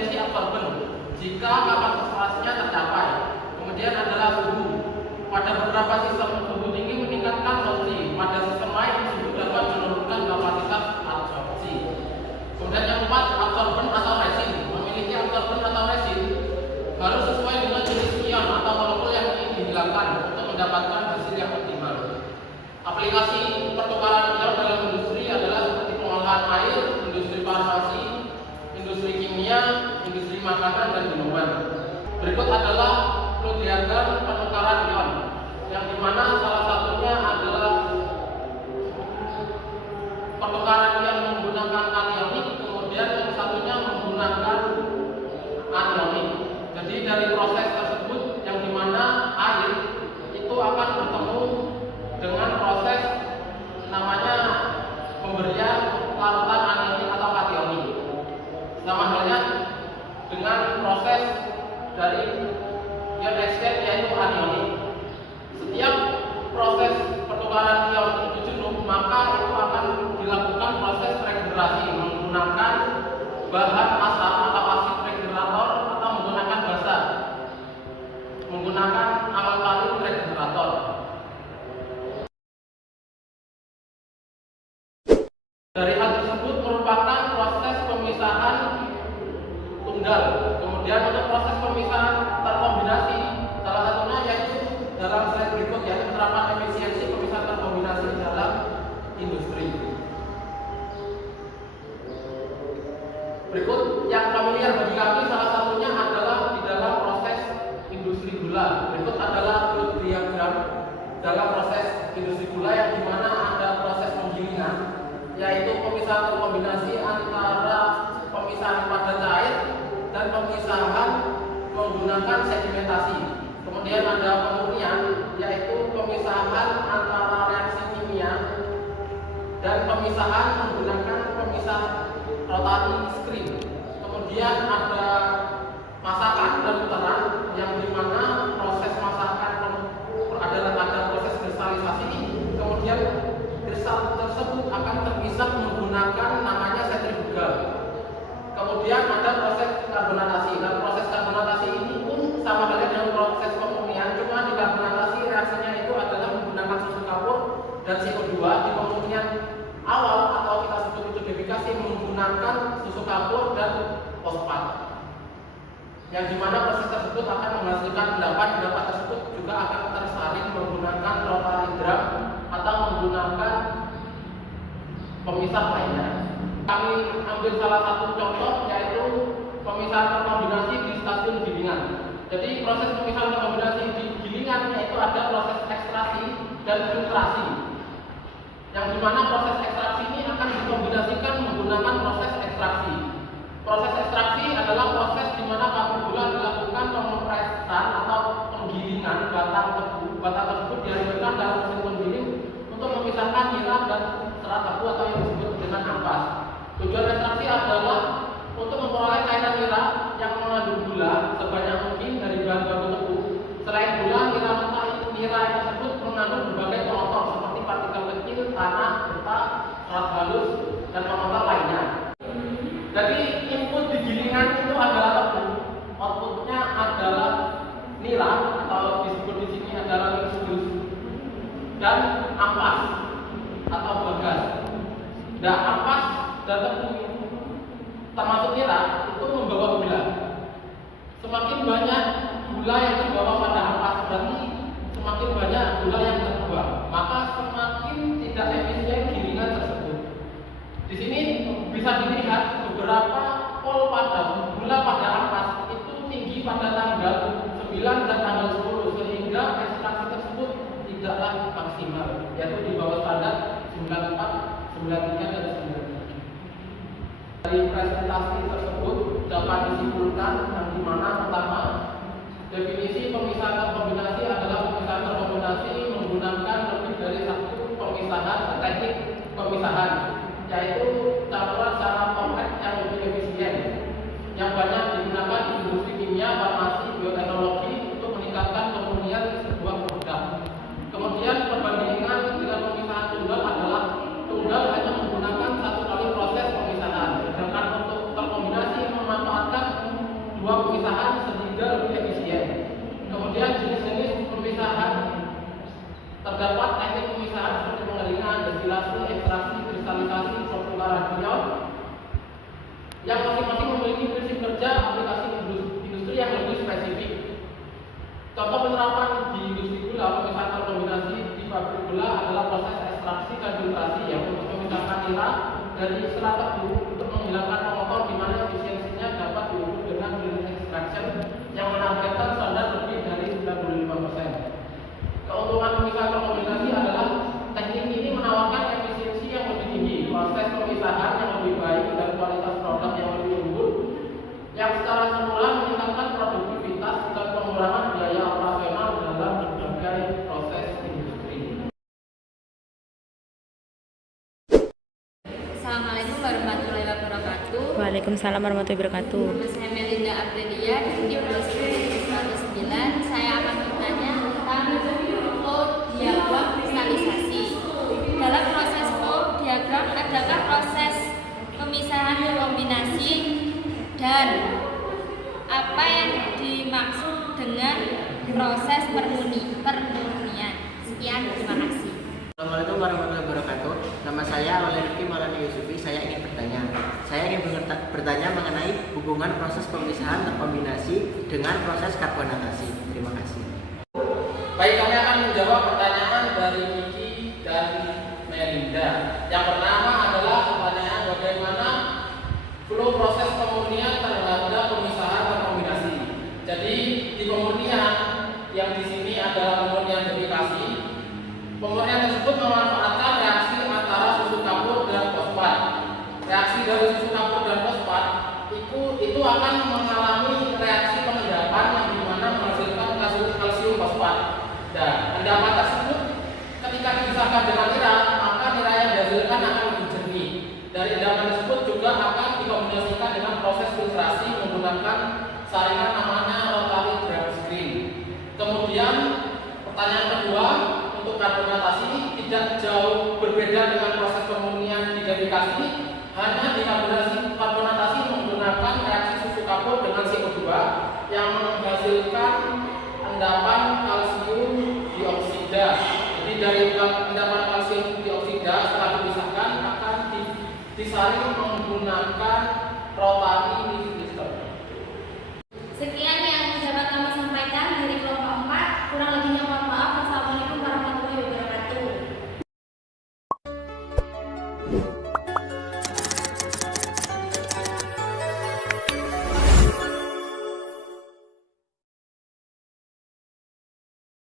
efisiensi absorben jika kapasitasnya tercapai. Kemudian adalah suhu. Pada beberapa sistem suhu tinggi meningkatkan absorpsi, pada sistem lain suhu dapat menurunkan kapasitas absorpsi. Kemudian yang keempat, absorben atau resin. Memiliki absorben atau resin harus sesuai dengan jenis ion atau molekul yang ingin dihilangkan untuk mendapatkan hasil yang optimal. Aplikasi pertukaran ion dalam industri adalah seperti pengolahan air, industri farmasi, industri kimia, industri makanan, dan minuman. Berikut adalah flow diagram pertukaran ion, yang dimana salah satunya adalah pertukaran ion menggunakan kanionik, kemudian yang satunya menggunakan anionik. Jadi dari proses tersebut yang dimana air itu akan bertemu dengan proses namanya pemberian larutan anionik atau kationik. Sama halnya dengan proses dari ion exchange yaitu anionik. Setiap proses pertukaran ion itu jenuh, maka itu akan dilakukan proses regenerasi menggunakan bahan asam atau asid regenerator atau menggunakan basa menggunakan alkalin regenerator. Dari hal tersebut merupakan proses pemisahan tunggal. Kemudian untuk proses pemisahan terkombinasi, salah satunya yaitu dalam slide berikut, yaitu penerapan efisiensi pemisahan terkombinasi dalam industri. Berikut yang familiar bagi kami salah satunya adalah di dalam proses industri gula. Berikut adalah flow diagram dalam proses industri gula yang dimana ada proses penggilingan, yaitu pemisahan terkombinasi antara pemisahan padat cair dan pemisahan menggunakan sedimentasi. Kemudian ada pemurnian, yaitu pemisahan antara reaksi kimia dan pemisahan menggunakan pemisah rotary screen. Kemudian ada masakan dan putaran, yang dimana proses masakan ada proses kristalisasi. Kemudian kristal tersebut akan terpisah menggunakan namanya sentrifugal. Kemudian ada proses karbonatasi. Dan proses karbonatasi ini pun sama halnya dengan proses pemurnian, cuma di karbonatasi reaksinya itu adalah menggunakan susu kapur dan CO2. Di pemurnian awal atau kita sebut vitrifikasi menggunakan susu kapur dan fosfat, yang dimana proses tersebut akan menghasilkan endapan tersebut juga akan tersaring menggunakan rotary drum atau menggunakan pemisah lainnya. Kami ambil salah satu contoh, yaitu pemisahan terkombinasi di stasiun gilingan. Jadi proses pemisahan terkombinasi di gilingan yaitu ada proses ekstraksi dan filtrasi, yang dimana proses ekstraksi ini akan dikombinasikan menggunakan proses ekstraksi. Proses ekstraksi adalah proses di mana pabrik gula dilakukan pempresan atau penggilingan batang tebu. Batang tersebut dihasilkan dalam mesin penggiling untuk memisahkan nira dan serat tebu atau yang disebut dengan ampas. Tujuan ekstraksi adalah untuk memperoleh cairan nira yang mengandung gula sebanyak mungkin dari bahan baku tebu. Selain gula, nira tersebut mengandung berbagai pengotor seperti partikel kecil, tanah, getah, serat halus, dan pengotor lainnya. Jadi input di gilingan itu adalah tebu, outputnya adalah nira atau disebut di sini adalah mixus, dan ampas atau bagas. Dan ampas dan tebu termasuk nira itu membawa gula. Semakin banyak gula yang terbawa pada ampas, berarti semakin banyak gula yang terbuang, maka semakin tidak efisien gilingan tersebut. Di sini bisa dilihat beberapa pol pada gula pada ampas itu tinggi pada tanggal 9 dan tanggal 10, sehingga ekstraksi tersebut tidaklah maksimal, yaitu di bawah standar 94, 93, dan 95. Dari presentasi tersebut dapat disimpulkan yang dimana pertama, definisi pemisahan terkombinasi adalah pemisahan terkombinasi menggunakan lebih dari satu pemisahan teknik pemisahan, yaitu campuran secara kompleks yang lebih efisien, yang banyak digunakan di industri kimia, farmasi, bioteknologi untuk meningkatkan pemurnian sebuah produk. Kemudian perbandingan dengan pemisahan tunggal adalah tunggal hanya menggunakan satu kali proses pemisahan, sedangkan untuk terkombinasi memanfaatkan yang lebih spesifik. Contoh penerapan di industri gula, pemisahan terkombinasi di pabrik gula adalah proses ekstraksi dan filtrasi yang untuk memisahkan nira dari serat tebu untuk menghilangkan pengotor di mana efisiensinya dapat diukur dengan clean extraction yang menargetkan standar lebih dari 95%. Keuntungan pemisahan terkombinasi adalah teknik ini menawarkan efisiensi yang lebih tinggi, proses pemisahan yang lebih baik, dan kualitas produk yang lebih unggul, yang secara keseluruhan meningkatkan produktivitas dan pengurangan biaya operasional dalam berbagai proses industri. Assalamualaikum warahmatullahi wabarakatuh. Waalaikumsalam warahmatullahi wabarakatuh. Nama saya Melinda Aprilia di Industri 109. Saya akan bertanya tentang flow diagram kristalisasi. Dalam proses flow diagram, adakah proses pemisahan kombinasi dan apa yang dimaksud dengan proses permurnian? Sekian, terima kasih. Assalamualaikum warahmatullahi wabarakatuh. Nama saya Rifki Maulana Yusufi. Saya ingin bertanya mengenai hubungan proses pemisahan terkombinasi dengan proses karbonatasi. Terima kasih. Baik, kami akan menjawab pertanyaan dari Kiki dan Melinda. Yang pertama adalah pertanyaan bagaimana flow proses pemurnian terhadap pemisahan terkombinasi. Jadi di pemurnian yang di sini adalah pemurnian derivikasi. Pemurnian tersebut memanfaatkan reaksi antara susu kapur dan fosfat. Reaksi dari susu kapur dan fosfat itu akan mengalami reaksi pengendapan yang dimana menghasilkan kalsium fosfat. Dan endapan tersebut ketika dipisahkan dengan nira, maka nira yang dihasilkan akan lebih jernih. Dari endapan tersebut juga akan dikombinasikan dengan proses filtrasi menggunakan saringan namanya rotary drip screen. Kemudian pertanyaan kedua, untuk karbonatasi tidak jauh berbeda dengan proses pemurnian di derivikasi, hanya di karbonatasi menggunakan reaksi susu kapur dengan CO2 yang menghasilkan endapan kalsium dioksida. Jadi dari endapan kalsium dioksida setelah dipisahkan akan disaring menggunakan rotary system. Sekian yang dapat kami sampaikan dari kelompok 4. Kurang lebihnya mohon maaf. Wassalamualaikum warahmatullahi wabarakatuh.